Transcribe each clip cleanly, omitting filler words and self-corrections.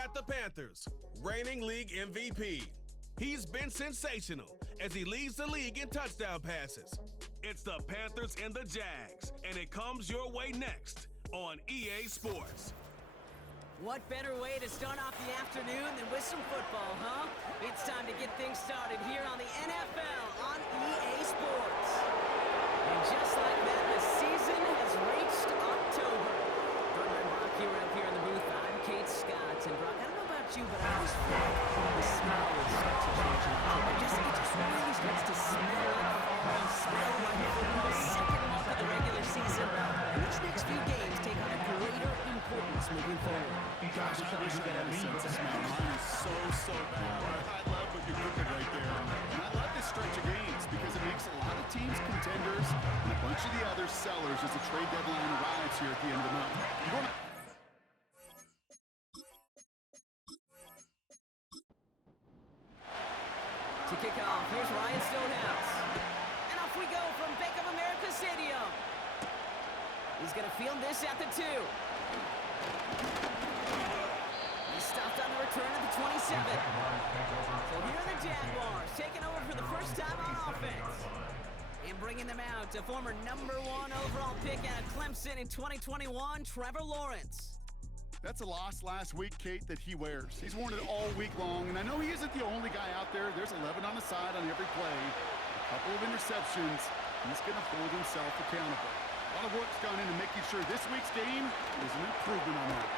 got the Panthers, reigning league MVP. He's been sensational as he leads the league in touchdown passes. It's the Panthers and the Jags, and it comes your way next on EA Sports. What better way to start off the afternoon than with some football, huh? It's time to get things started here on the NFL on EA Sports. And just like that, the season has reached October. Brother Brock here up here in the booth. I'm Kate Scott. And Brock, I don't know about you, but I always feel like the smell would start to change in October. It just really starts to smell like fall, smell like the second month of the regular season. And these next few games take on a greater importance moving forward. Gosh, I wish you could have a sense of smell. Mine is so bad. I love what you're cooking right there. And I love this stretch of games because it makes a lot of teams contenders and a bunch of the other sellers as the trade deadline arrives here at the end of the month. To kick off, here's Ryan Stonehouse. And off we go from Bank of America Stadium. He's going to field this at the 2. He stopped on the return at the 27. So here are the Jaguars taking over for the first time on offense. And bringing them out to former #1 overall pick out of Clemson in 2021, Trevor Lawrence. That's a loss last week, Kate, that he wears. He's worn it all week long, and I know he isn't the only guy out there. There's 11 on the side on every play. A couple of interceptions. He's going to hold himself accountable. A lot of work's gone into making sure this week's game is an improvement on that.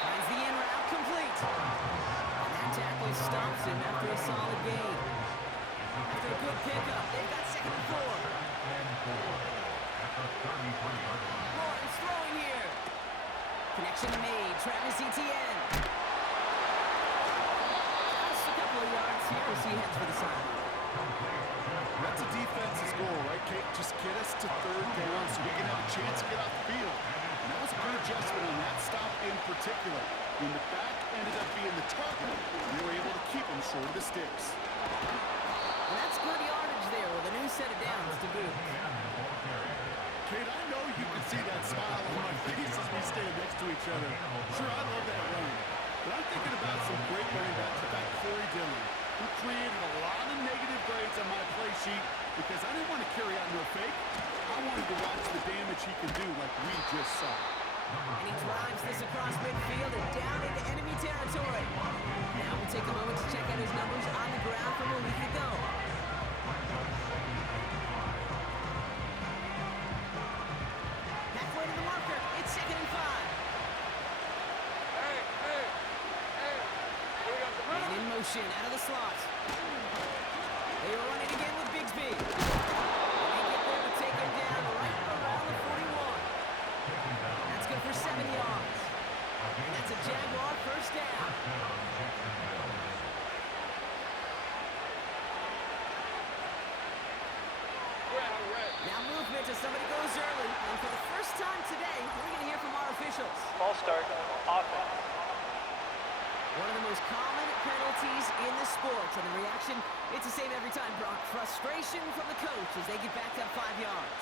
Finds the in route complete. And that tackle stops him after a solid gain. After a good pickup, they've got 2nd and 4. Lawrence throwing here. Connection made. Travis Etienne. Just a couple of yards here as he heads for the side. That's a defense's goal, right, Kate? Just get us to 3rd down so we can have a chance to get off the field. And that was a good adjustment on that stop in particular. When the back ended up being the target, they were able to keep him short of the sticks. And that's good yardage there with a new set of downs to boot. Kate, I know you can see that smile on my face as we stand next to each other. Sure, I love that run. But I'm thinking about some great running backs like Corey Dillon, who created a lot of negative grades on my play sheet because I didn't want to carry out no fake. I wanted to watch the damage he can do like we just saw. And he drives this across midfield and down into enemy territory. Now we'll take a moment to check out his numbers on the ground from a week ago. Halfway to the marker, it's 2nd and 5. And in motion, out of the slot. They are running again with Bigsby. And they get there to take him down right around the 41. That's good for 7 yards. And that's a Jaguar first down. Now movement as somebody goes early. And for the first time today, we're going to hear from our officials. Ball start, offense. One of the most common penalties in the sport. And the reaction, it's the same every time, Brock. Frustration from the coach as they get back up 5 yards.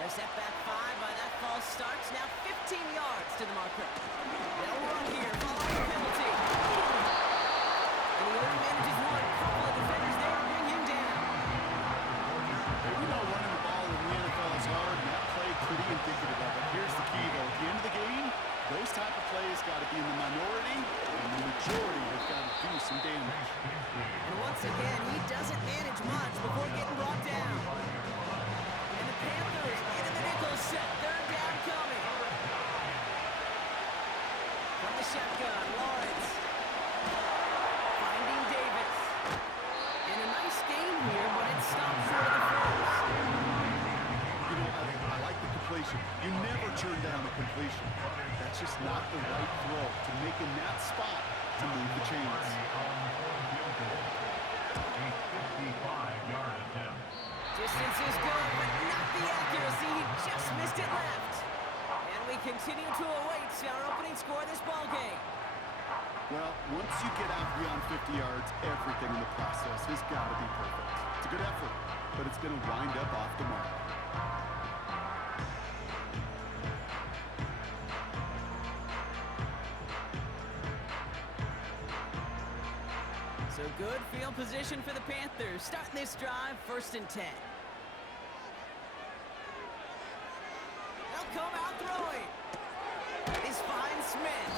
They're set back 5 by that false start. Now 15 yards to the marker. They'll run here following the penalty. And he only manages one. Couple of defenders there to bring him down. We know running the ball in the NFL is hard, and that play pretty indicative of it. Here's the key, though. At the end of the game, those type of plays got to be in the minority, and the majority have got to do some damage. And once again, he doesn't manage much before getting brought down. And the Panthers into the nickel set. 3rd down coming. From the shotgun, Lawrence. Finding Davis. And a nice game here, but it stopped short of the first. You know, I like the completion. You never turn down a completion. That's just not the right throw to make in that spot to move the chains. Distance is good, but not the accuracy. He just missed it left. And we continue to await our opening score of this ballgame. Well, once you get out beyond 50 yards, everything in the process has got to be perfect. It's a good effort, but it's going to wind up off the mark. So good field position for the Panthers. Starting this drive, 1st and 10. They'll come out throwing. This finds Smith.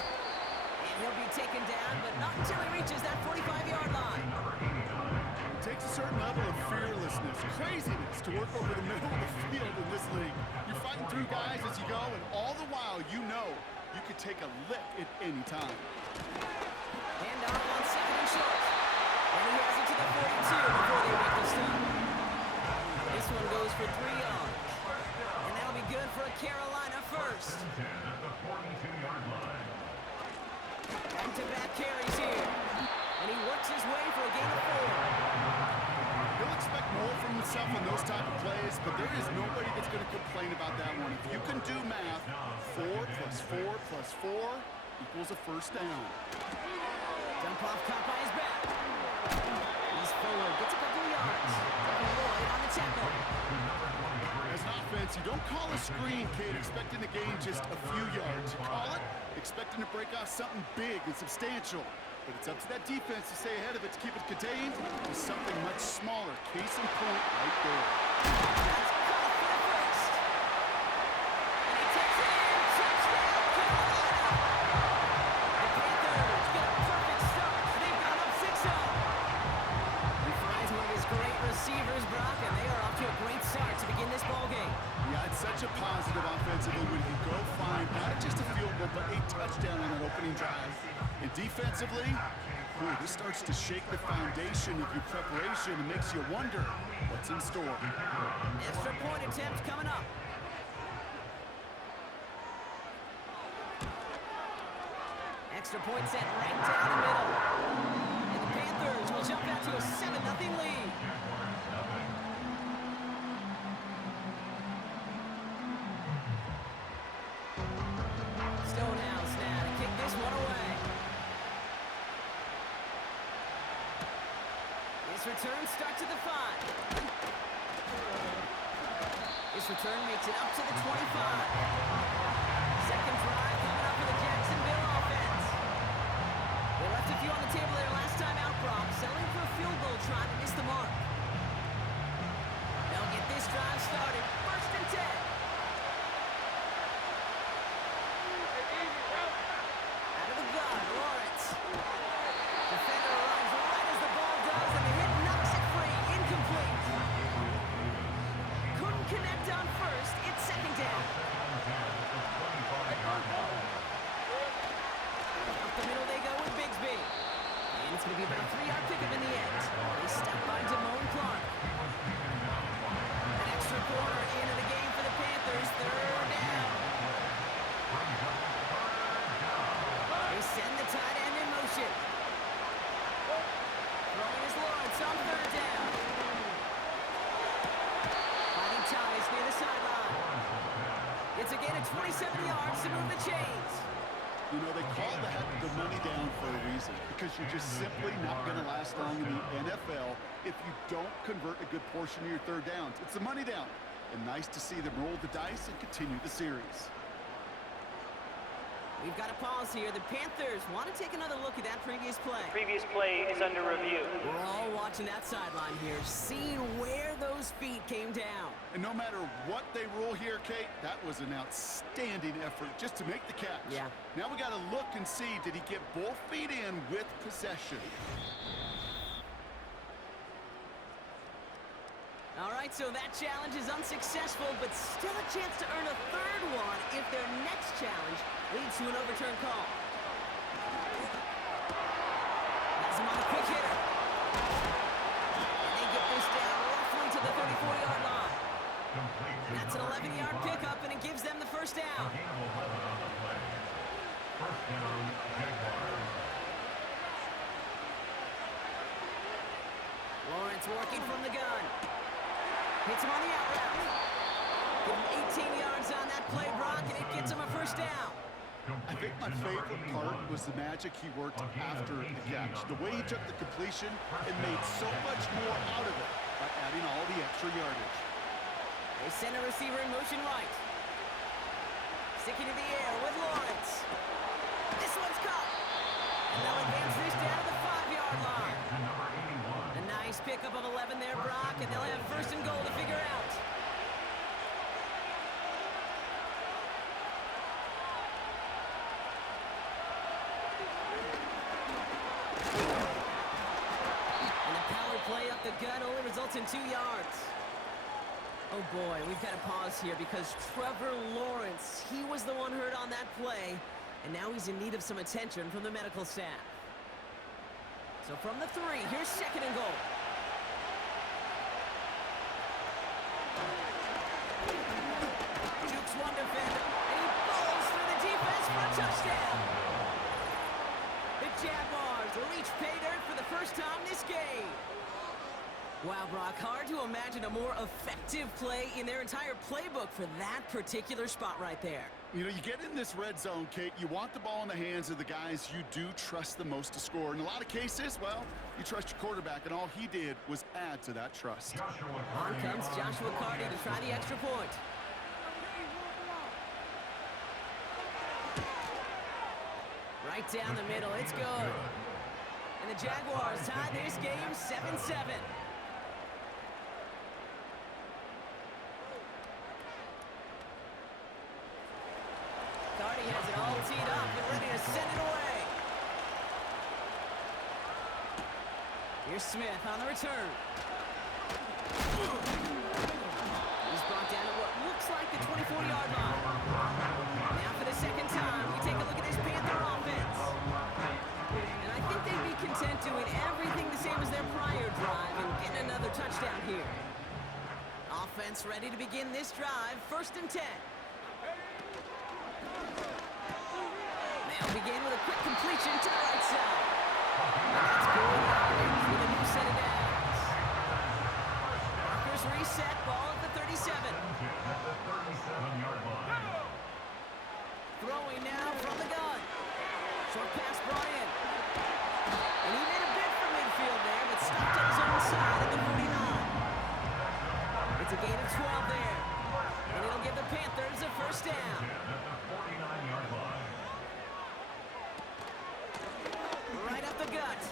And he'll be taken down, but not until he reaches that 45-yard line. It takes a certain level of fearlessness, craziness to work over the middle of the field in this league. You're fighting through guys as you go, and all the while you know you could take a lick at any time. Hand off on 2nd and short. And he has it to the 42 before they make the stop. This one goes for 3 yards. And that'll be good for a Carolina first. Back-to-back carries here. And he works his way for a gain of 4. He'll expect more from himself in those type of plays, but there is nobody that's going to complain about that one. If you can do math, 4 plus 4 plus 4 equals a first down. Dump off caught by his back. He's forward, gets a couple of yards. Lloyd on the tackle. As an offense, you don't call a screen, kid, expecting to gain just a few yards. You call it expecting to break off something big and substantial. But it's up to that defense to stay ahead of it to keep it contained to something much smaller. Case in point right there. That's caught for the first. And he takes it in. Touchdown, Carolina. The Panthers get a perfect start. They've got up 6-0. He finds one of his great receivers, Brock, and they are off to a great start to begin this ballgame. Yeah, it's such a positive offensively when you go find not just a field goal, but a touchdown on an opening drive. And defensively, this starts to shake the foundation of your preparation and makes you wonder what's in store. Extra point attempt coming up. Extra point set right down the middle. And the Panthers will jump out to a 7-0 lead. Stonehouse now to kick this one away. This return starts at the 5. This return makes it up to the 25. Second drive coming up for the Jacksonville offense. They left a few on the table there last time out, Brock. Selling for a field goal try to miss the mark. They'll get this drive started. 1st and 10. Out of the gun, Lawrence. Defender arrives right as the ball does, and the hit knocks it free. Incomplete. Couldn't connect on first. It's 2nd down. Up the middle they go with Bigsby. And it's going to be about a 3-yard pickup in the end. They stop by Damone Clark. An extra quarter into the game for the Panthers. 3rd down. They send the tight end in motion. Throwing is Lawrence on 3rd down. Finding Thomas near the sideline. It's a gain of 27 yards to move the chains. You know, they call that the money down for a reason, because you're just simply not going to last long in the NFL if you don't convert a good portion of your 3rd downs. It's the money down, and nice to see them roll the dice and continue the series. We've got a pause here. The Panthers want to take another look at that previous play. Previous play is under review. We're all watching that sideline here, seeing where those feet came down. And no matter what they rule here, Kate, that was an outstanding effort just to make the catch. Yeah. Now we got to look and see, did he get both feet in with possession? All right, so that challenge is unsuccessful, but still a chance to earn a 3rd one if their next challenge leads to an overturned call. Has him on a quick hitter. And they get this down roughly to the 34-yard line. That's an 11-yard pickup, and it gives them the 1st down. Lawrence working from the gun. Hits him on the out route. Give him 18 yards on that play, Brock, and it gets him a 1st down. I think my favorite part was the magic he worked after the catch. The way he took the completion and made so much more out of it by adding all the extra yardage. They send a receiver in motion right. Sticking to the air with Lawrence. This one's caught. And they'll advance this down to the 5-yard line. 11 there, Brock, and they'll have first and goal to figure out. And the power play up the gut only results in 2 yards. Oh boy, we've got to pause here because Trevor Lawrence, he was the one hurt on that play, and now he's in need of some attention from the medical staff. So from the 3, here's second and goal. Jukes one defender, and he falls through the defense for a touchdown. The Jaguars will reach pay dirt for the first time this game. Wow, Brock, hard to imagine a more effective play in their entire playbook for that particular spot right there. You know, you get in this red zone, Kate, you want the ball in the hands of the guys you do trust the most to score. In a lot of cases, well, you trust your quarterback, and all he did was add to that trust. On comes Joshua Carty to try the extra point. Right down the middle, it's good. And the Jaguars tie this game 7-7. Carty has it all teed up and ready to send it away. Here's Smith on the return. He's brought down at what looks like the 24-yard line. Now for the second time, we take a look at this Panther offense. And I think they'd be content doing everything the same as their prior drive and getting another touchdown here. Offense ready to begin this drive, 1st and 10. They'll begin with a quick completion to the right side. And that's good yardage with a new set of downs. Markers reset, ball at the 37. Throwing now from the gun. Short pass brought in. And he made a bid for midfield there, but stopped on his own side at the 49. It's a gain of 12 there. And it'll give the Panthers a first down. Right up the gut.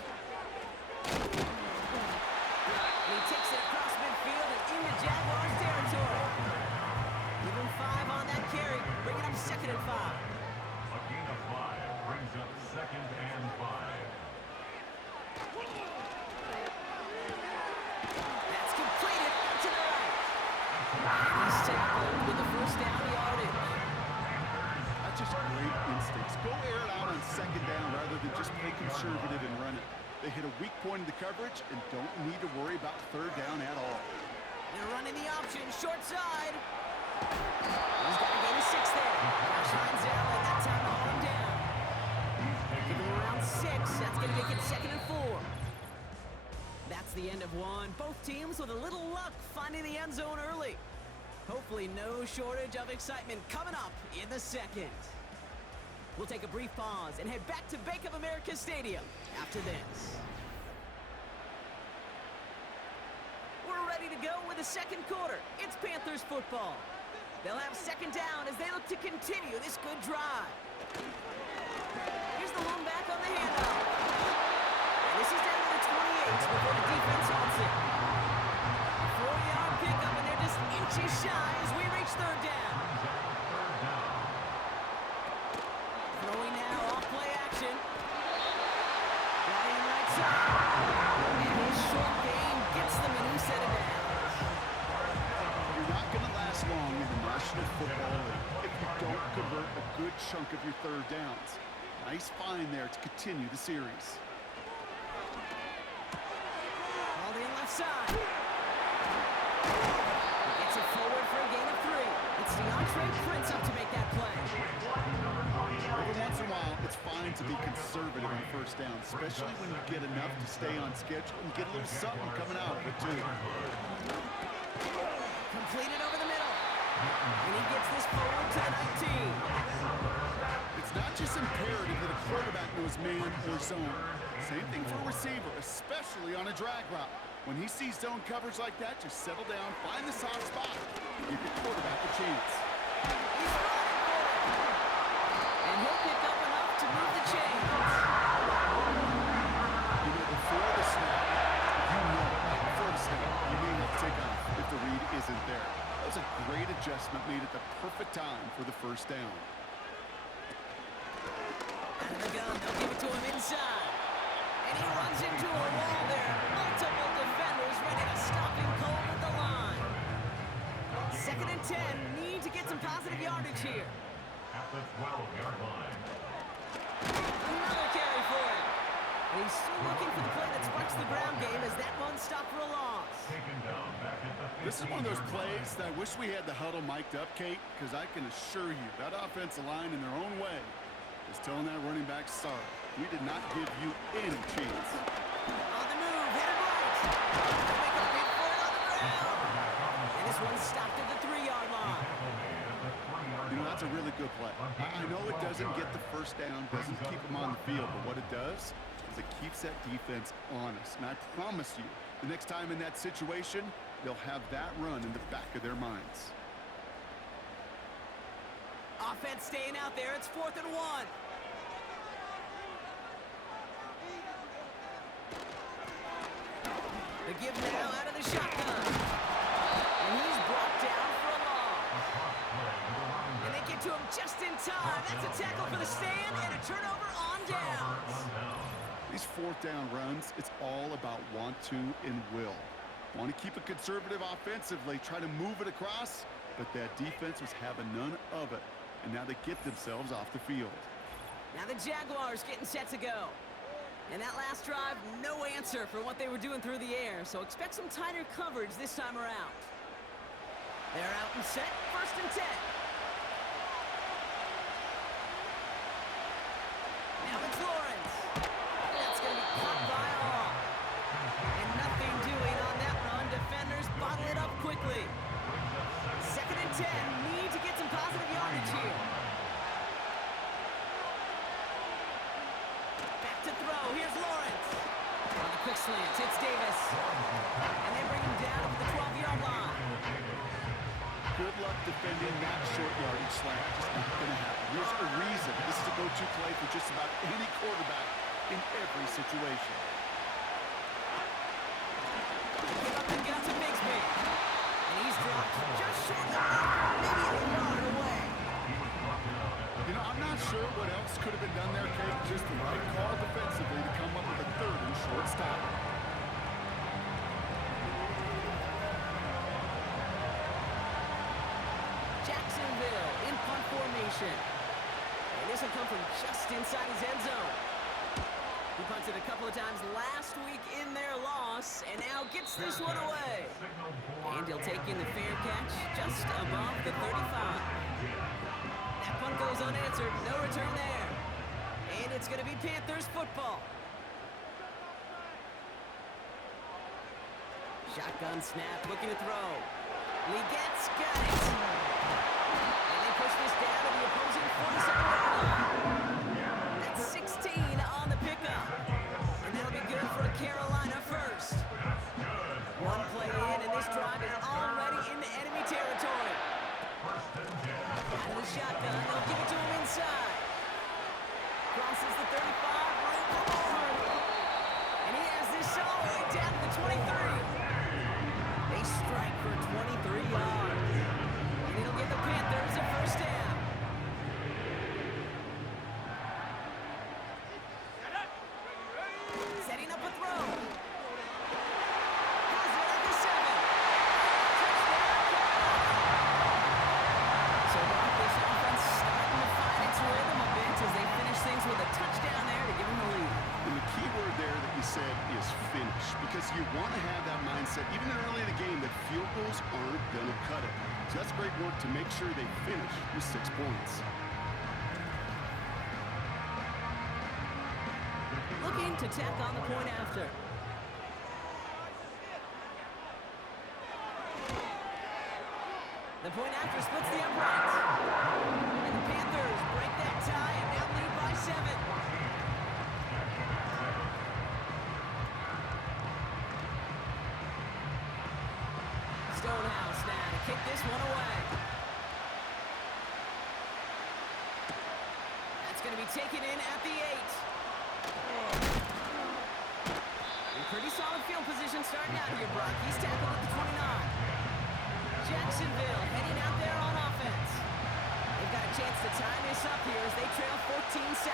And he takes it across midfield and into Jaguars territory. Give him 5 on that carry, bringing up 2nd and 5. A gain of 5 brings up 2nd and 5. That's completed to the right. And he's tackled with the first down yardage. That's just great instincts. Go air it out on 2nd down rather than just play conservative and run it. They hit a weak point in the coverage and don't need to worry about 3rd down at all. They're running the option, short side. He's got a gain of 6 there. Josh Hines out, and that time to haul him down. Give him around 6. That's going to make it 2nd and 4. That's the end of one. Both teams with a little luck finding the end zone early. Hopefully no shortage of excitement coming up in the 2nd. We'll take a brief pause and head back to Bank of America Stadium after this. We're ready to go with the 2nd quarter. It's Panthers football. They'll have 2nd down as they look to continue this good drive. Here's the lone back on the handoff. And this is down to the 28 before the defense holds it. 4-yard pickup, and they're just inches shy as we reach 3rd down. Throwing now, off play action. Right in right side. And his short gain gets them a new set of downs. You're not going to last long in the National Football League if you don't convert a good chunk of your 3rd downs. Nice find there to continue the series. Hauled in left side. Gets it forward for a gain of 3. It's DeAndre Prince up to make that play. Every once in a while, it's fine to be conservative on 1st down, especially when you get enough to stay on schedule and get a little something coming out of it, too. Completed over the middle. And he gets this forward to the 19. It's not just imperative that a quarterback knows man or zone. Same thing for a receiver, especially on a drag route. When he sees zone coverage like that, just settle down, find the soft spot, give your quarterback a chance. He's running for it. And he'll pick up enough to move the chains. You know, before the snap, first down. Out of the gun, they'll give it to him inside. And he runs into a wall there. Multiple defenders ready to stop him cold at the line. 2nd and 10. Need to get some positive yardage here. At the 12-yard line. Another carry for him. And he's still looking for the play that sparks the ground game as that one stopped for a loss. Taken down back at the 15-yard line. This is one of those plays that I wish we had the huddle mic'd up, Kate, because I can assure you that offensive line in their own way is telling that running back, sorry, we did not give you any chance. On the move, headed right. They'll make a big for it on the ground. And this one stopped at the 3-yard line. You know, that's a really good play. I know it doesn't get the first down, doesn't keep them on the field, but what it does is it keeps that defense honest. And I promise you, the next time in that situation, they'll have that run in the back of their minds. Offense staying out there. It's 4th and 1. The give now out of the shotgun. And he's brought down for a loss. And they get to him just in time. That's a tackle for the stand and a turnover on downs. These 4th down runs, it's all about want to and will. Want to keep it conservative offensively, try to move it across, but that defense was having none of it. And now they get themselves off the field. Now the Jaguars getting set to go. And that last drive, no answer for what they were doing through the air, so expect some tighter coverage this time around. They're out and set, 1st and 10. Now it's Lawrence. That's going to be caught by all. And nothing doing on that run. Defenders bottle it up quickly. 2nd and 10. Need to get some positive yardage here. Back to throw. Here's Lawrence. On the quick slant, it's Davis. And they bring him down at the 12-yard line. Good luck defending that short yardage slant. Just not going to happen. There's a reason this is a go-to play for just about any quarterback in every situation. Give up and get to Bigsby. And he's dropped just short of the marker, maybe a yard away. You know, I'm not sure what else could have been done there, Kate. Just the right call defensively to come up with a 3rd and short stop. Jacksonville in punt formation. And this will come from just inside his end zone. He punted a couple of times last week in their loss, and now gets this one away. And he'll take in the fair catch just above the 35. That punt goes unanswered, no return there. And it's going to be Panthers football. Shotgun snap, looking to throw. Legette's got it. And they push this down to the opposing 47-yard line. That's 16 on the pickup. And that'll be good for a Carolina first. One play in, and this drive is already into enemy territory. Out of the shotgun, they'll give it to him inside. Crosses the 35, right for more. And he has this all the way down to the 23. They strike for 23 yards. And it'll give the Panthers a first down. Setting up a throw. Has it at the 7. So Brock, this offense starting to find its rhythm a bit as they finish things with a touchdown there to give them the lead. And the key word there that you said is finish, because you want to have that mindset, even early in the game, that field goals aren't going to cut it. So that's great work to make sure they finish with 6 points. Looking to tack on the point after. The point after splits the uprights. And the Panthers break that tie and now lead by 7. Stonehouse now to kick this one away. That's going to be taken in at the 8. In pretty solid field position starting out here, Brock. He's tackled at the 29. Jacksonville heading out there on offense. They've got a chance to tie this up here as they trail 14-7.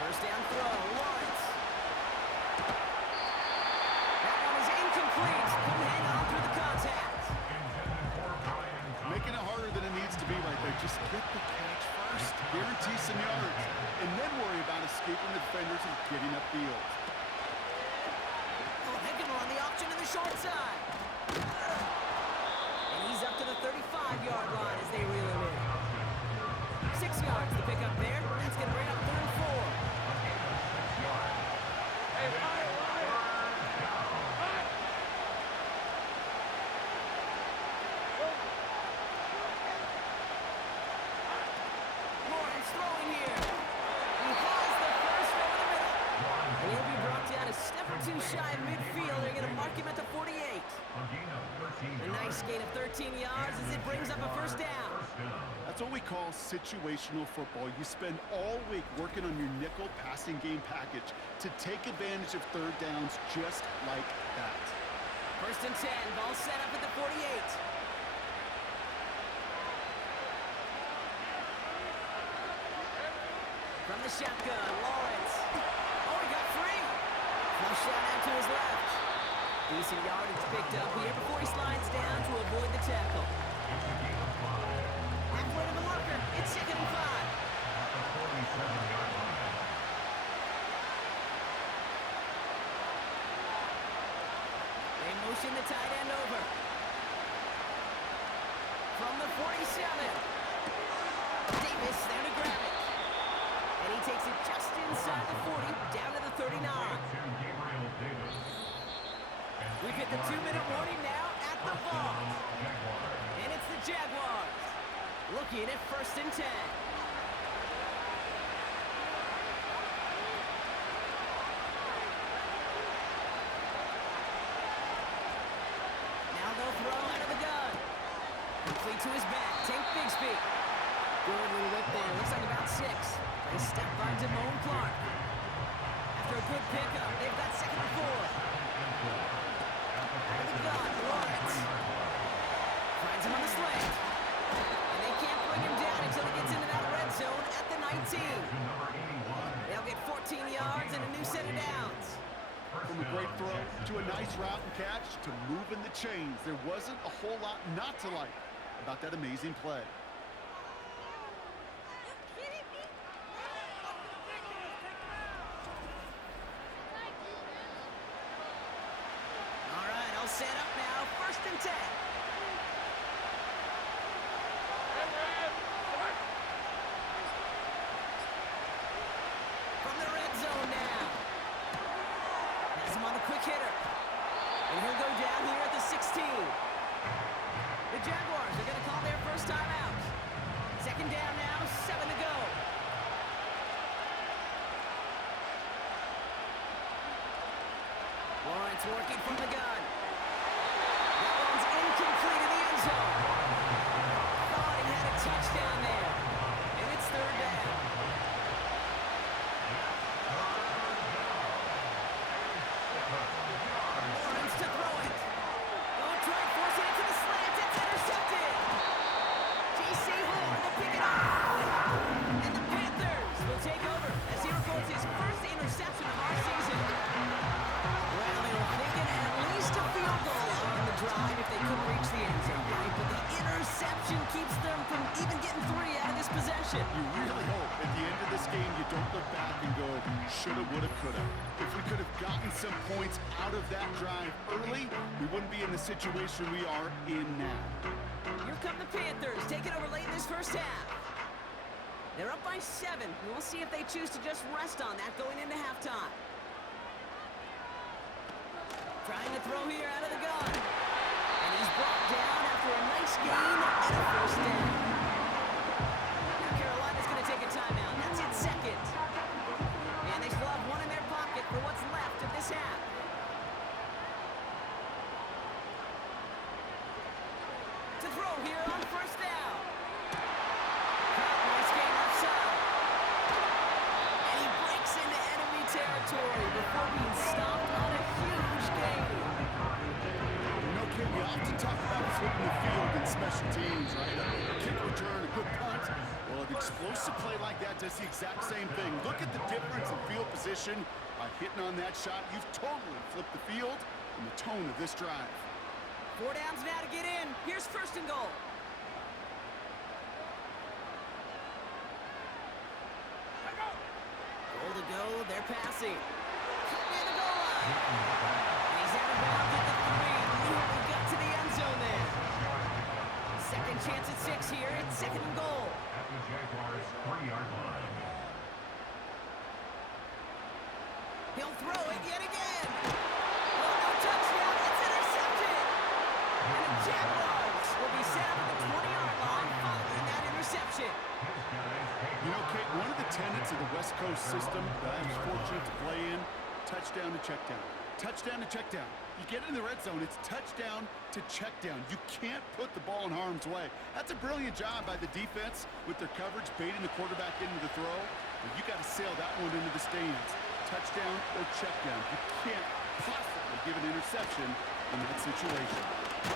First down throw, Lawrence. That one is incomplete. Couldn't hang on through the contact. Making it harder than it needs to be right there. Just get the catch first. Guarantee some yards. And then worry about escaping the defenders and getting upfield. Oh, heck, on the option to the short side. And he's up to the 35-yard line as they reel him in. 6 yards to pick up there. That's going to bring up 3rd and 4. Lawrence throwing here. He has the first over the middle. And he'll be brought down a step or two shy of midfield. They're going to mark him at the 48. A nice gain of 13 yards as it brings up a first down. That's what we call situational football. You spend all week working on your nickel passing game package to take advantage of third downs just like that. 1st and 10, ball set up at the 48. From the shotgun, Lawrence. Oh, he got free. Flush shot out to his left. Decent yardage picked up here before he slides down to avoid the tackle. Halfway to the marker. It's 2nd and 5. They motion the tight end over. From the 47. Davis there to grab it. And he takes it just inside the 40, down to the 39. We've hit the 2-minute warning now at the vault. And it's the Jaguars. Looking at 1st and 10. Now they'll throw out of the gun. Complete to his back. Tank Bigsby. Good little whip there. Looks like about 6. Nice step by Damone Clark. After a good pickup, they've got 2nd and 4. Out of the gun, Lawrence. Finds him on the slant. And they can't bring him down until he gets into that red zone at the 19. They'll get 14 yards and a new set of downs. From a great throw to a nice route and catch to moving the chains, there wasn't a whole lot not to like about that amazing play. All right, all set up now. 1st and 10. From the red zone now. Has him on the quick hitter. And he'll go down here at the 16. The Jaguars are going to call their first time out. 2nd down now, 7 to go. Lawrence working from the gun. That one's incomplete in the end zone. Thought he had a touchdown there. And it's 3rd down. Lawrence to throw it. Going try to force it into the slant. It's intercepted. J.C. Horn to pick it up. And the Panthers will take over as he records his first interception of our season. Well, they were thinking at least a field goal on the drive if they couldn't reach the end zone, right? But the interception keeps them from even getting 3 out of this possession. You really hope at the end of this game you don't look back and go, shoulda, woulda, coulda. If we could have gotten some points out of that drive early, we wouldn't be in the situation we are in now. Here come the Panthers, taking over late in this first half. They're up by 7. We'll see if they choose to just rest on that going into halftime. Trying to throw here out of the gun. And he's brought down after a nice gain and a first down. Now Carolina's going to take a timeout. That's its 2nd. And they still have 1 in their pocket for what's left of this half. To throw here on 1st down. Nice game outside. And he breaks into enemy territory before we things, right? A kick return, a good punt. Well, an explosive play like that does the exact same thing. Look at the difference in field position. By hitting on that shot, you've totally flipped the field and the tone of this drive. 4 downs now to get in. Here's first and goal. Goal to go. They're passing. Near the goal line. And he's out of bounds at the 3. Nearly got to the end zone there. Second chance at 6 here. It's second and goal. At the Jaguars' 3-yard line. He'll throw it yet again. Oh, no touchdown. It's intercepted. And the Jaguars will be set up at the 20-yard line following that interception. You know, Kate, one of the tenets of the West Coast system that I was fortunate to play in, touchdown to check down. Touchdown to check down. You get in the red zone, it's touchdown to check down. You can't put the ball in harm's way. That's a brilliant job by the defense with their coverage, baiting the quarterback into the throw. But you got to sail that one into the stands. Touchdown or check down. You can't possibly give an interception in that situation.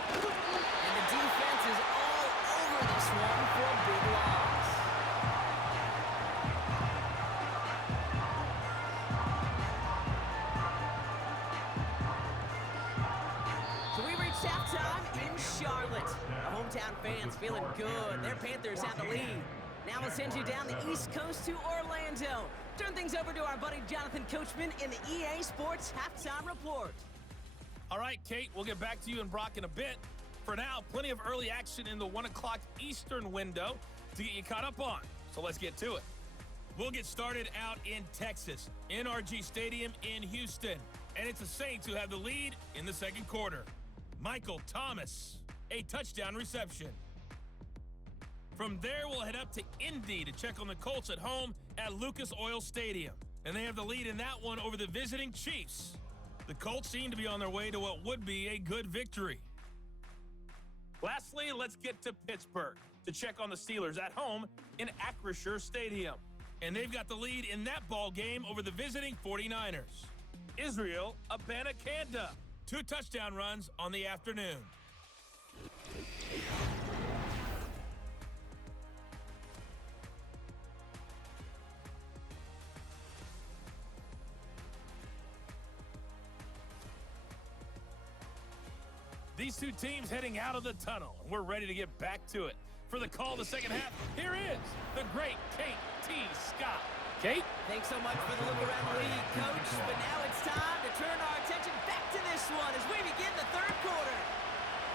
And the defense is all over this one for a big loss. So we reached halftime in Charlotte. The hometown fans feeling good. Their Panthers have the lead. Now we'll send you down the East Coast to Orlando. Turn things over to our buddy Jonathan Coachman in the EA Sports Halftime Report. All right, Kate, we'll get back to you and Brock in a bit. For now, plenty of early action in the 1 o'clock Eastern window to get you caught up on. So let's get to it. We'll get started out in Texas, NRG Stadium in Houston. And it's the Saints who have the lead in the second quarter. Michael Thomas, a touchdown reception. From there, we'll head up to Indy to check on the Colts at home at Lucas Oil Stadium. And they have the lead in that one over the visiting Chiefs. The Colts seem to be on their way to what would be a good victory. Lastly, let's get to Pittsburgh to check on the Steelers at home in Acrisure Stadium. And they've got the lead in that ball game over the visiting 49ers. Israel Abanikanda, 2 touchdown runs on the afternoon. These two teams heading out of the tunnel, and we're ready to get back to it. For the call of the second half, here is the great Kate T. Scott. Kate? Thanks so much for the look around the league, Coach. But now it's time to turn our attention back to this one as we begin the third quarter.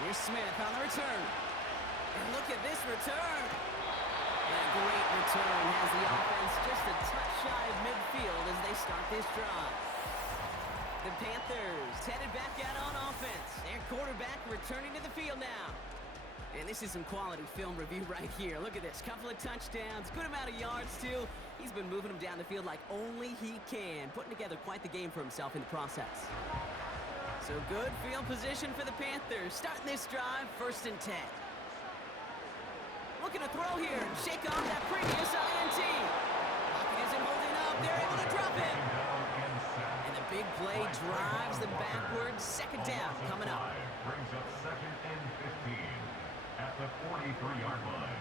Here's Smith on the return. And look at this return. A great return has the offense just a touch shy of midfield as they start this drive. The Panthers headed back out on offense. Their quarterback returning to the field now. And this is some quality film review right here. Look at this. Couple of touchdowns. Good amount of yards, too. He's been moving them down the field like only he can. Putting together quite the game for himself in the process. So good field position for the Panthers. Starting this drive, 1st and 10. Looking to throw here. Shake off that previous INT. Pocket isn't holding up. They're able to drop him. And the big play drives them backwards. 2nd down coming up. Brings up 2nd and 15 at the 43-yard line.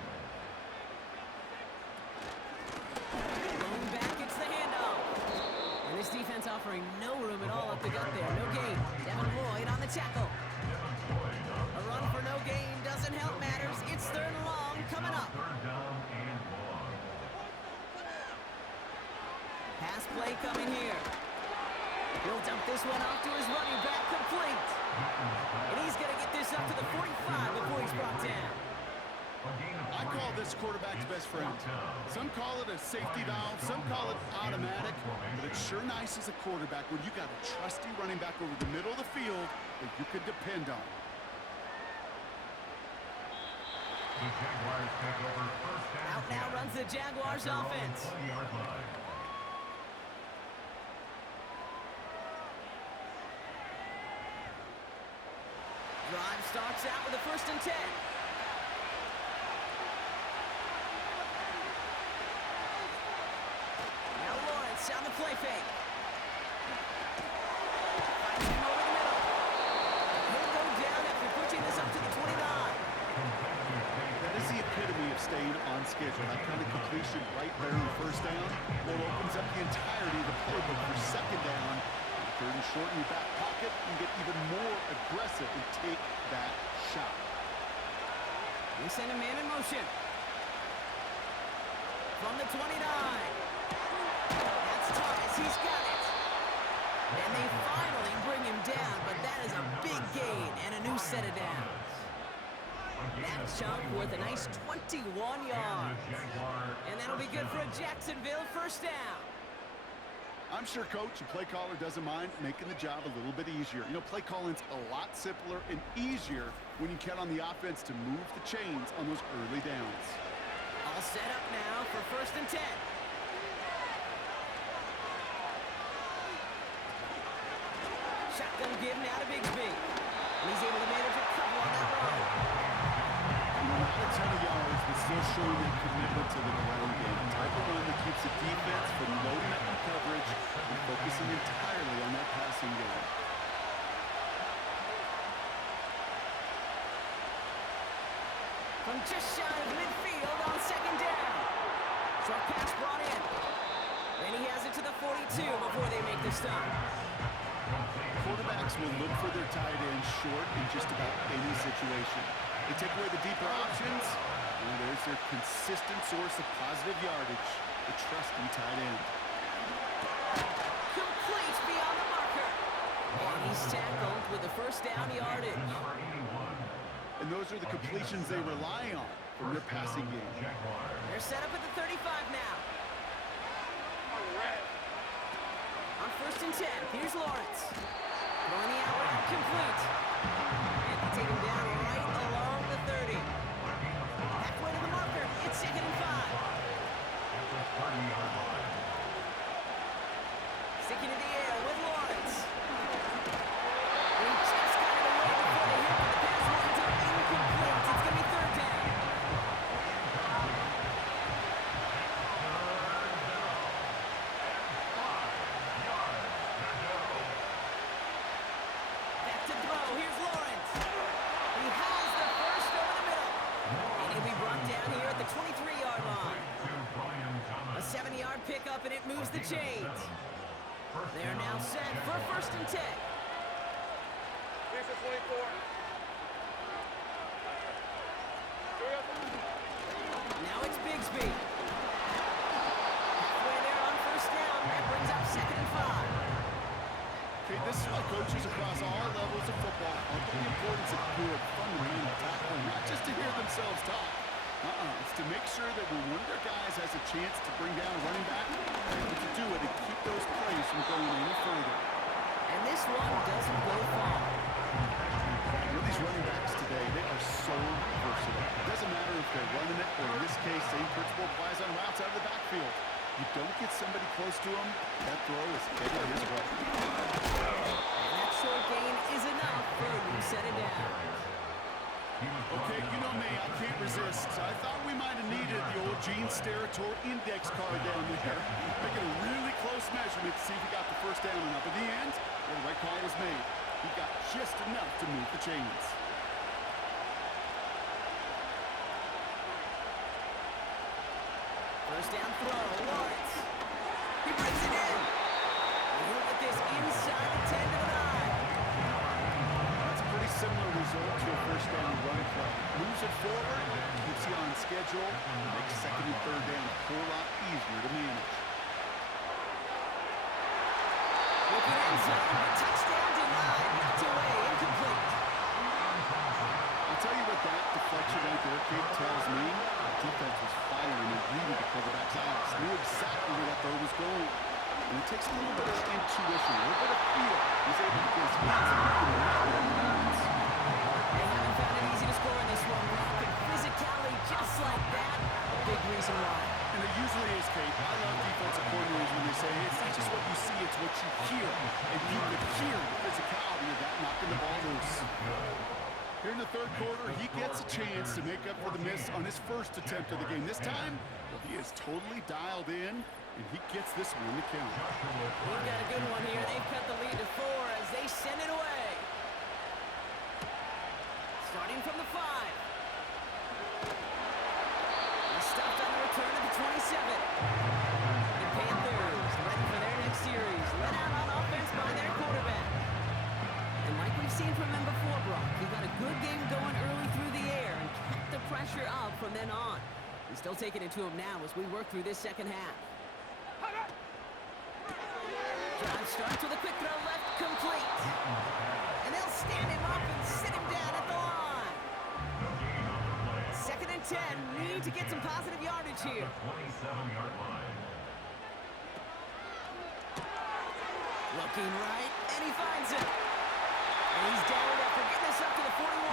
Going back, it's the handoff. And this defense offering no room at all up the gut there. No gain. Devin Lloyd on the tackle. A run for no gain doesn't help matters. It's 3rd and long coming up. 3rd down and long. Pass play coming here. He'll dump this one off to his running back, complete. And he's going to get this up to the 45 before he's brought down. I call this quarterback's best friend. Some call it a safety valve, some call it automatic, but it's sure nice as a quarterback when you got a trusty running back over the middle of the field that you could depend on. The Jaguars take over 1st and Out now runs the Jaguars offense. 20-yard line. Drive starts out with a 1st and 10. Now Lawrence on the play fake. Finds him over the middle. He'll go down after pushing this up to the 29. That So that kind of completion right there in the first down, well, it opens up the entirety of the playbook for second down. Third and short in your back pocket, you get even more aggressive and take that shot. We send a man in motion. From the 29. That's Thomas. He's got it. And they finally bring him down, but that is a big gain and a new set of downs. That chunk worth a nice 21 yards. And that'll be good for a Jacksonville first down. I'm sure coach and play caller doesn't mind making the job a little bit easier. You know, play calling's a lot simpler and easier when you count on the offense to move the chains on those early downs. All set up now for first and 10. Shotgun give now to Bigsby. And he's able to manage a couple on that run. Not a ton of yards, but still showing that commitment to the ground game. The type of run that keeps the defense from loading up in coverage and focusing entirely on that passing game. From just shy of midfield on second down. Short pass brought in. And he has it to the 42 before they make the stop. Quarterbacks will look for their tight end short in just about any situation. They take away the deeper options, and there's their consistent source of positive yardage, the trusty tight end. Complete beyond the marker. And he's tackled with the first down yardage. And those are the completions they rely on from their passing game. They're set up at the 35 now. On first and 10, here's Lawrence. Throwing the out route complete. And they take him down right along the 30. Halfway to the marker, it's second and 5. Sticking to the air with Lawrence. He just got it away before they hit, but the pass winds up incomplete. It's going to be third down. Back to throw. Here's Lawrence. He has the first over the middle. And he'll be brought down here at the 23-yard line. A 7-yard pickup, and it moves the chains. They're now set for first and 10. Now it's Bigsby. Halfway there on first down. That brings up second and 5. Okay, this is why coaches across all levels of football are the importance of good, fundamental tackling, not just to hear themselves talk. It's to make sure that when one of their guys has a chance to bring down a running back, they're able to do it and keep those plays from going any further. And this one doesn't go far. You know, these running backs today, they are so versatile. It doesn't matter if they're running it, or in this case, same principle applies on routes out of the backfield. You don't get somebody close to him, that throw is headed his way. And that short gain is enough for a new set of downs. Okay, you know me, I can't resist. I thought we might have needed the old Gene Steratore index card down there. Making a really close measurement to see if he got the first down or not. But in the end, the right call was made. He got just enough to move the chains. First down throw, Lawrence. He brings it in. And he'll get this inside the 10 to the 9. That's a pretty similar result to a first down run play. Moves it forward, keeps you on schedule, makes second and third down a whole lot easier to manage. Looking inside, the touchdown denied, knocked away, incomplete. I'll tell you what that deflection right there, Kate, tells me. The defense was firing and reading the quarterback's eyes. Knew exactly where that throw was going. And it takes a little bit of intuition, a little bit of feel. He's able to get his hands on the balance. They haven't found it easy to score in this one, Brock, but physicality just like that, a big reason why. And it usually is, Kate. I love defensive coordinators when they say, hey, it's not just what you see, it's what you hear. And you could hear the physicality of that knocking the ball loose. Here in the third quarter, he gets a chance to make up for the miss on his first attempt of the game. This time, well, he is totally dialed in, and he gets this one to count. We've got a good one here. They've cut the lead to 4 as they send it away. Starting from the 5. He's stopped on the return. return at the 27. The Panthers ready for their next series. Let out on offense by their quarterback. And like we've seen from him before, Brock, he got a good game going early through the air and kept the pressure up from then on. He's still taking it to him now as we work through this second half. Drive starts with a quick throw left, complete. And they'll stand him up and sit him down at the line. 2nd and 10, need to get some positive yardage here. 27-yard line. Looking right, and he finds it. And he's down after getting this up to the 41.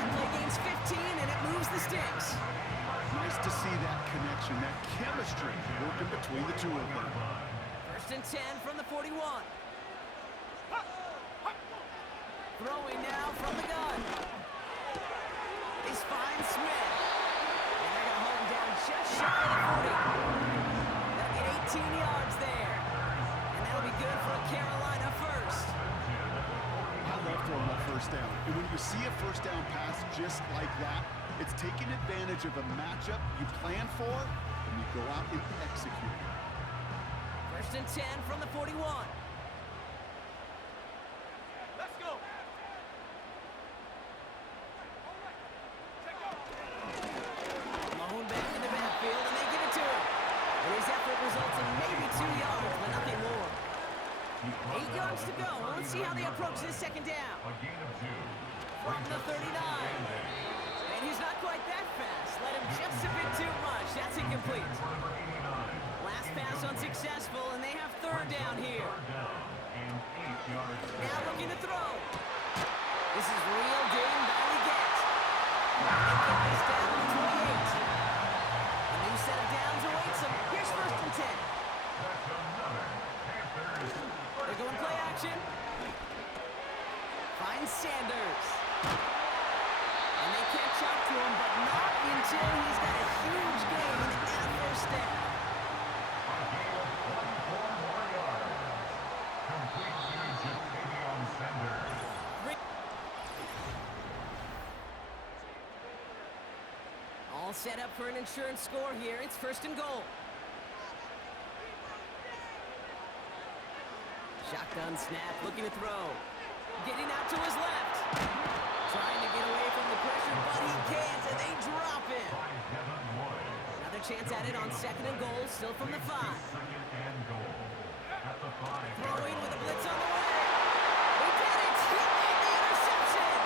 That play gains 15, and it moves the sticks. Nice to see that connection, that chemistry working between the two of them. 1st and 10 from the 41. Throwing now from the gun. Is fine Smith. And they're going to hold him down just shy of the 40. They'll get 18 yards there. And that'll be good for a Carolina first. I love throwing that first down. And when you see a first down pass just like that, it's taking advantage of a matchup you plan for, and you go out and execute it. 1st and 10 from the 41. Let's go. Mahone back in the backfield, and they give it to him. And his effort results in maybe 2 yards, but nothing more. 8 yards to go. Well, let's see how they approach this second down. A gain of 2. From the 39. And he's not quite that fast. Let him just a bit too much. That's incomplete. Number 89. Last pass unsuccessful, and they have 3rd down here. Third down and 8 yards. Now looking to throw. This is reeled in by Leggett. They get this down to the 28. A new set of downs awaits them. Here's 1st and 10. That's another Panthers. They're going play action. Finds Sanders. And they catch up to him, but not until he's got a huge gain and a 1st down. A gain of 24 more yards. Complete usage of Davion Sanders. All set up for an insurance score here. It's 1st and goal. Shotgun snap, looking to throw. Getting out to his left. Trying to get away from the pressure, but he can't, and they drop him. Another chance at it on 2nd and goal, still from the 5. Second and goal. At the 5. Throwing with a blitz on the way. He did it! He made the interception!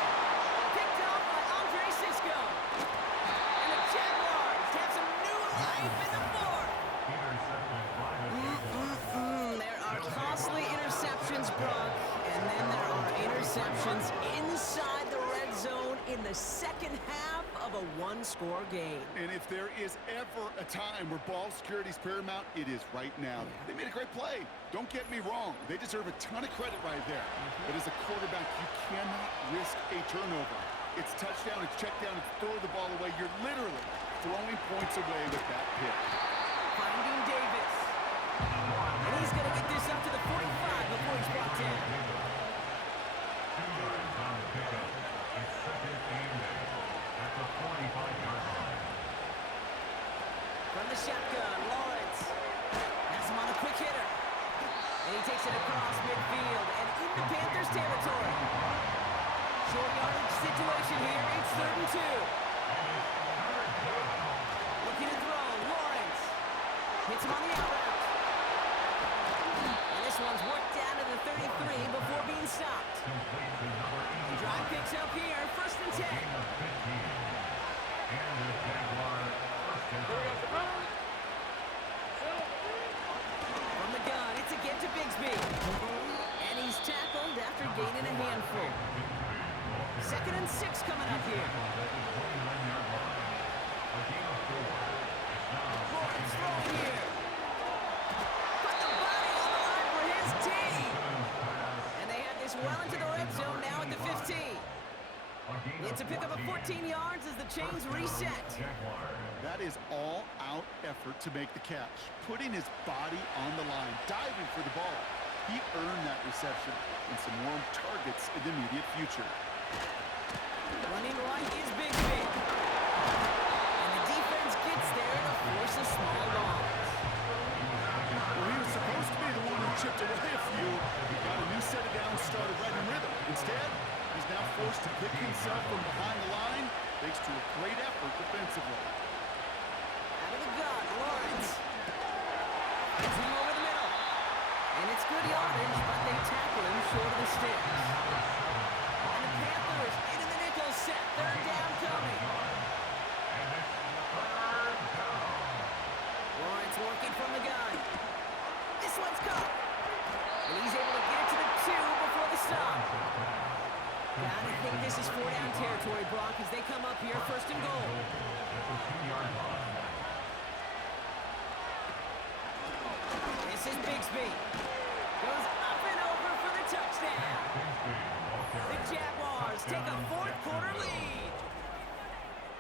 Picked off by Andre Sisco. And the Jaguars have some new life in the 4th. Intercepted by the Jaguars. There are costly interceptions, Brock, and then there are interceptions inside the red zone in the second half of a one-score game. And if there is ever a time where ball security is paramount, it is right now. They made a great play. Don't get me wrong. They deserve a ton of credit right there. But as a quarterback, you cannot risk a turnover. It's touchdown, it's check down, it's throw the ball away. You're literally throwing points away with that pick. Finding Davis. And he's going to get this up to the 45 before he's brought down. 2 yards on the pickup. It's second and 8 at the 45-yard line. From the shotgun, Lawrence has him on a quick hitter. And he takes it across midfield and into Panthers territory. Short yardage situation here. It's 3rd and 2. Looking to throw, Lawrence. Hits him on the out route. And this one's worked down to the 33 before being stopped. Complete to number 8. Drive picks up here, 1st and 10. Gain of 15. And the Jaguars first and 10. From the gun, it's again to Bigsby. And he's tackled after gaining a handful. 2nd and 6 coming up here. Lawrence throwing here. Put the body on the line for his team. And they have this well into the red zone now at the 15. It's a pickup of 14 yards as the chains reset. That is all-out effort to make the catch, putting his body on the line, diving for the ball. He earned that reception and some more targets in the immediate future. Running right is Bigsby. And the defense gets well from behind the line, thanks to a great effort defensively. Out of the gun, Lawrence. Finds him over the middle. And it's good yardage, but they tackle him short of the sticks. And the Panthers into the nickel set. Third down coming. Lawrence working from the gun. This one's caught. And he's able to get it to the 2 before the stop. Gotta think this is 4-down territory, Brock, as they come up here first and goal. This is Bigsby. Goes up and over for the touchdown. The Jaguars take a fourth-quarter lead.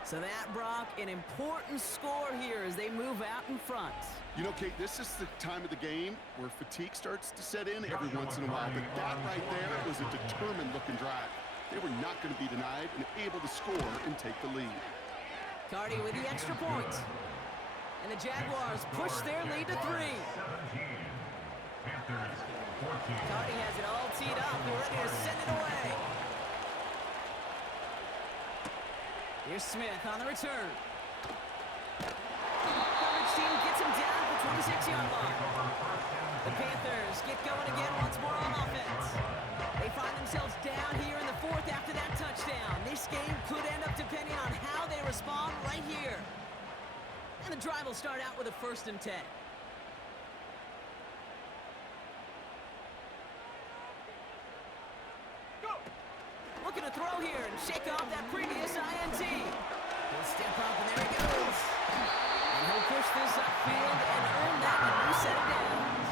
So that, Brock, an important score here as they move out in front. You know, Kate, this is the time of the game where fatigue starts to set in every once in a while. But that right there was a determined-looking drive. They were not going to be denied and able to score and take the lead. Cardi with the extra point. And the Jaguars push their lead to 3. Cardi has it all teed up. We're ready to send it away. Here's Smith on the return. Coverage team gets him down at the 26-yard line. The Panthers get going again once more on offense. They find themselves down here in the 4th after that touchdown. This game could end up depending on how they respond right here. And the drive will start out with a 1st and 10. Looking to throw here and shake off that previous INT. He'll step up and there he goes. And he'll push this upfield and earn that with a new set of downs.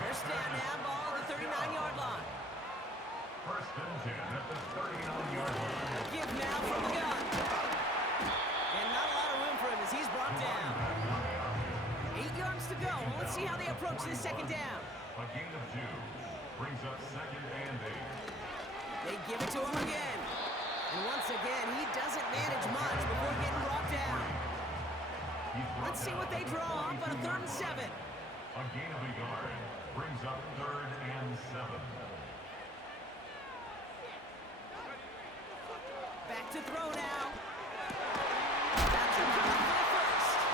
First down now, ball at the 39-yard line. First and 10 at the 39-yard line. A give now from the gun. And not a lot of room for him as he's brought down. 8 yards to go. Let's see how they approach this second down. A gain of 2 brings up 2nd and 8. They give it to him again. And once again, he doesn't manage much before getting brought down. Let's see what they draw up on a 3rd and 7. A gain of a yard brings up 3rd and 7. Back to throw now. That's a good for the first.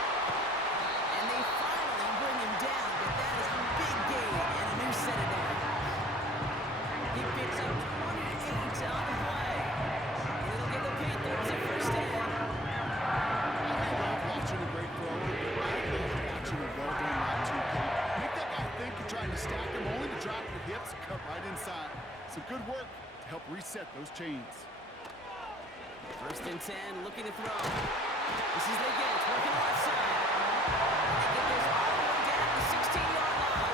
And they finally bring him down, but that is a big gain and a new set of downs. He picks up 28 on the play. And it'll give the Panthers a first down. I love watching a great throw. I love watching a well-done route too, Kate. Make that guy think you're trying to stack him only to drop your hips and cut right inside. Some good work to help reset those chains. 1st and 10, looking to throw. This is the Gates, working left side. They get this all the way down to the 16-yard line.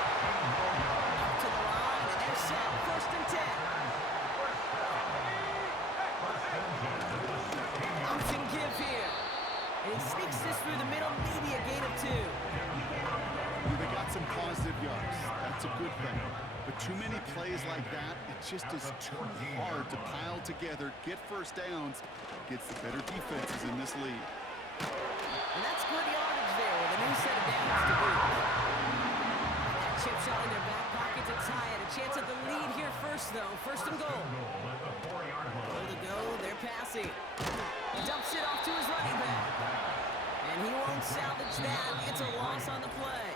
Up to the line, and they're set. 1st and 10. Option give here. And he sneaks this through the middle, maybe a gain of 2. They got some positive yards. That's a good thing. But too many plays like that, it just is too hard to pile together, get first downs, gets the better defenses in this league. And that's good yardage there with a new set of downs to boot. That chip shot in their back pocket to tie it. A chance at the lead here first, though. 1st and goal. Goal to go. They're passing. He dumps it off to his running back. And he won't salvage that. It's a loss on the play.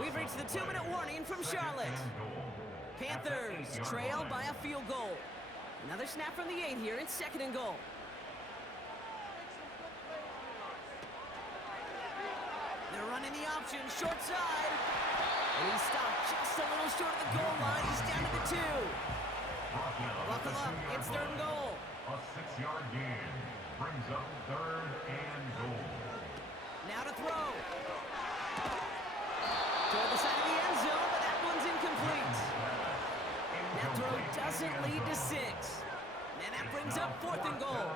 We've reached the 2-minute warning from Charlotte. Panthers trail by a field goal. Another snap from the 8 here. It's 2nd and goal. They're running the option, short side. And he's stopped just a little short of the goal line. He's down to the 2. Buckle up, it's 3rd and goal. A 6-yard gain brings up 3rd and goal. Now to throw. Toward the side of the end zone, but that one's incomplete. That throw doesn't lead to 6. And that brings up 4th and goal.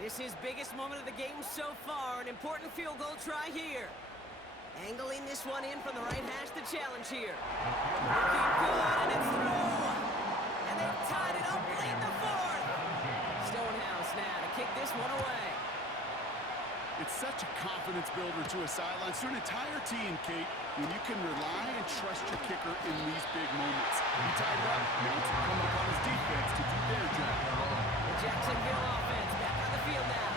This is biggest moment of the game so far. An important field goal try here. Angling this one in from the right hash, the challenge here. Looking good, and it's through. And they've tied it up late in the 4th. Stonehouse now to kick this one away. It's such such a confidence builder to a sideline, to an entire team, Kate, when you can rely and trust your kicker in these big moments. He tied it up. Now it's come up on his defense to do their job. The Jacksonville offense back on the field now.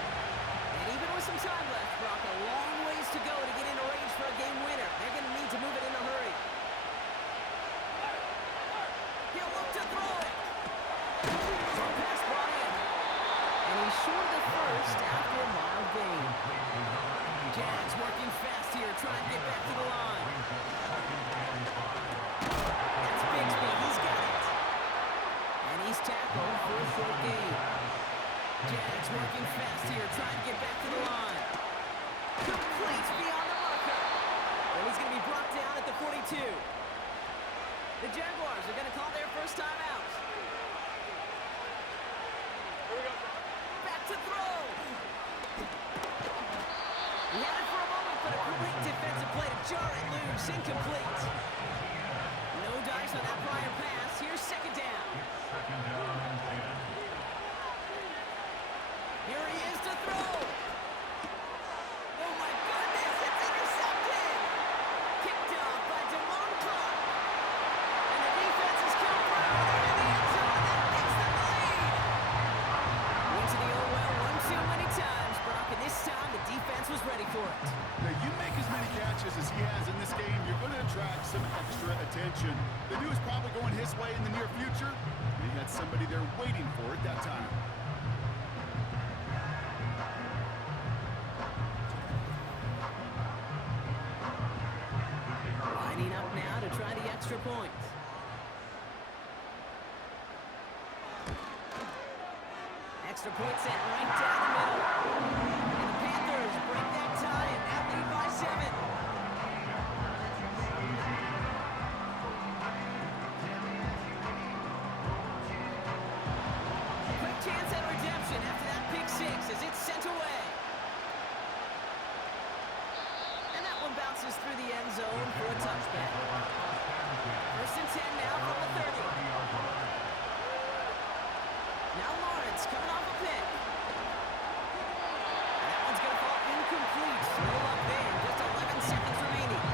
And even with some time left, Brock, a long ways to go to get into range for a game winner. They're going to need to move it in a hurry. He'll look to throw it. Short pass brought in. And he's short of the first after a mild gain. Jags working fast here, trying to get back to the line. That's Bigsby. He's got it. And he's tackled for a short gain. Jags working fast here, trying to get back to the line. Complete beyond the marker. And he's going to be brought down at the 42. The Jaguars are going to call their first time out. Back to throw. He had it for a moment, but a great defensive play to jar it loose. Incomplete. No dice on that prior pass. Here's second down. Here he is to throw. Oh, my goodness. It's intercepted. Kicked off by Damone Clark. And the defense has come through. They're in the end zone. That gives them the lead. Went to the oh-well 1-2 many times, Brock, and this time the defense was ready for it. Now, you make as many catches as he has in this game, you're going to attract some extra attention. The news is probably going his way in the near future. He had somebody there waiting for it that time. Lining up now to try the extra point. Extra point set right down the middle. And the Panthers break that tie and now lead by 7. Quick chance at redemption after that pick 6 as it's sent away. And that one bounces through the end zone for a touchback. First and 10 now from the 30. Now Lawrence coming off a pick. And that one's going to fall incomplete. No luck there. Just 11 seconds remaining.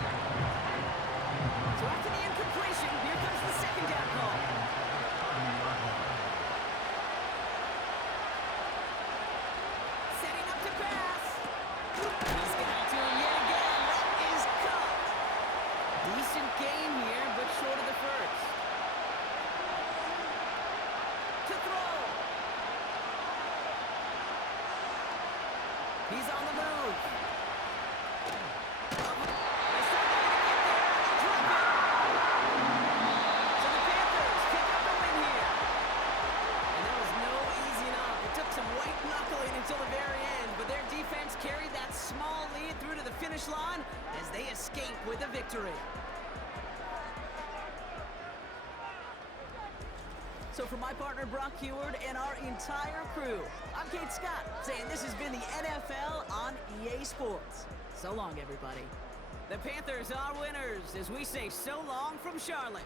So after the incompletion, here comes the second down call. Setting up to pass. He's got it to him yet again. That is caught. Decent gain here, but short of the first. To throw. He's on the move. They're certainly going to get there and drop it. So the Panthers pick up the win here. And that was no easy enough. It took some white knuckling until the very end, but their defense carried that small lead through to the finish line as they escape with a victory. So for my partner, Brock Heward, and our entire crew, I'm Kate Scott, saying this has been the NFL on EA Sports. So long, everybody. The Panthers are winners as we say so long from Charlotte.